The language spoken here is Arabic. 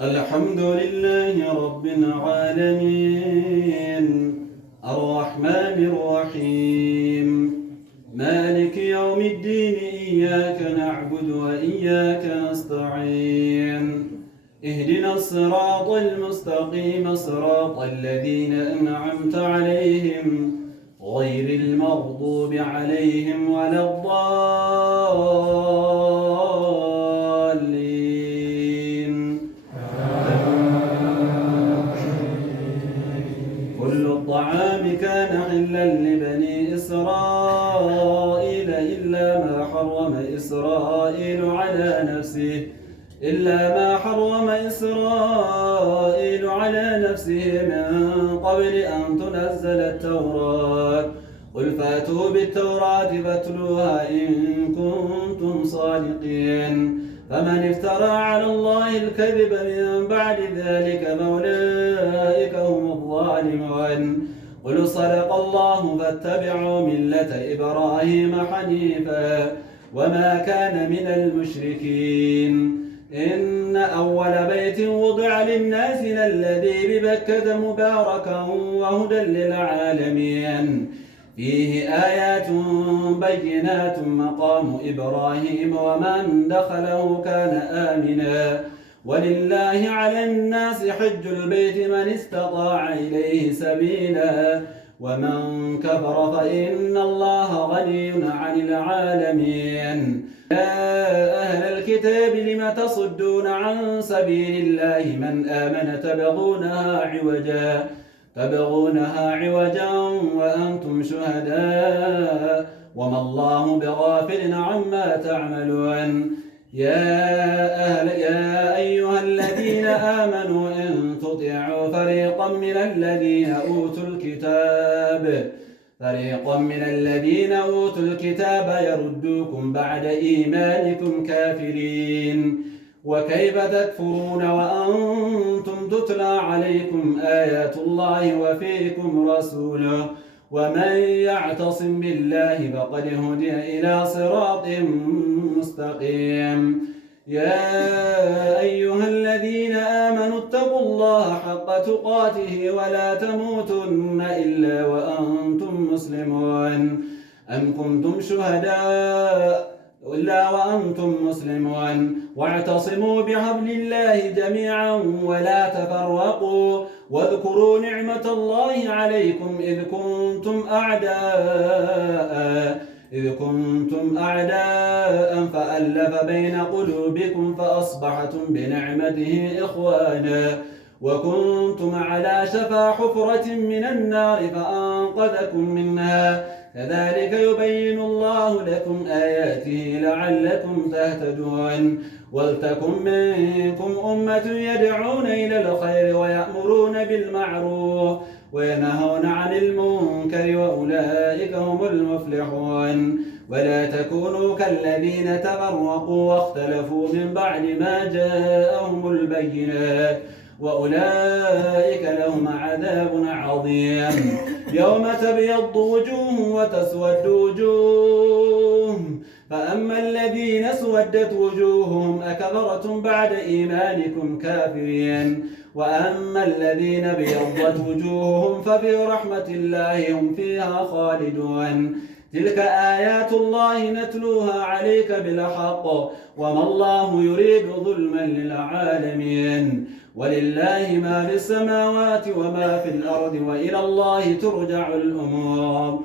الحمد لله رب العالمين الرحمن الرحيم مالك يوم الدين إياك نعبد وإياك نستعين اهدنا الصراط المستقيم صراط الذين أنعمت عليهم غير المغضوب عليهم ولا الضالين. كل الطعام كان حلا لبني إسرائيل إلا ما حرم إسرائيل على نفسه من قبل أن تنزل التوراة. قل فأتوا بالتوراة فاتلوها إن كنتم صادقين. فمن افترى على الله الكذب من بعد ذلك فأولئك هم الظالمون. قل صدق الله فاتبعوا ملة إبراهيم حنيفا وما كان من المشركين. إن أول بيت وضع للناس للذي ببكة مباركا وهدى للعالمين فيه آيات بينات مقام إبراهيم ومن دخله كان آمنا ولله على الناس حج البيت من استطاع إليه سبيلا ومن كفر فإن الله غني عن العالمين. يا أهل الكتاب لم تصدون عن سبيل الله من آمن تبغونها عوجا وأنتم شهداء وما الله بغافل عما تعملون. يا أيها الذين آمنوا إن تطيعوا فريقا من الذين أوتوا الكتاب يردوكم بعد إيمانكم كافرين. وكيف تكفرون وأنتم تتلى عليكم آيات الله وفيكم رسوله ومن يعتصم بالله فقد هدي إلى صراط مستقيم. يا أيها الذين آمنوا اتقوا الله حق تقاته ولا تموتن إلا وأنتم مسلمون. أم كنتم شهداء إلا وأنتم مسلمون. واعتصموا بحبل الله جميعا ولا تفرقوا واذكروا نعمة الله عليكم إذ كنتم أعداء فألف بين قلوبكم فأصبحتم بنعمته إخوانا وكنتم على شفا حفرة من النار فأنقذكم منها. كذلك يبين الله لكم آياته لعلكم تهتدون. ولتكن منكم أمة يدعون إلى الخير ويأمرون بالمعروف وينهون عن المنكر وأولئك هم المفلحون. ولا تكونوا كالذين تفرقوا واختلفوا من بعد ما جاءهم البينات وأولئك لهم عذاب عظيم. يوم تبيض وجوه وتسود وجوه فأما الذين اسودت وجوههم أكفرتم بعد إيمانكم كافرين وأما الذين ابيضت وجوههم ففي رحمة الله هم فيها خالدون. تلك آيات الله نتلوها عليك بالحق وما الله يريد ظلما للعالمين. ولله ما في السماوات وما في الأرض وإلى الله ترجع الأمور.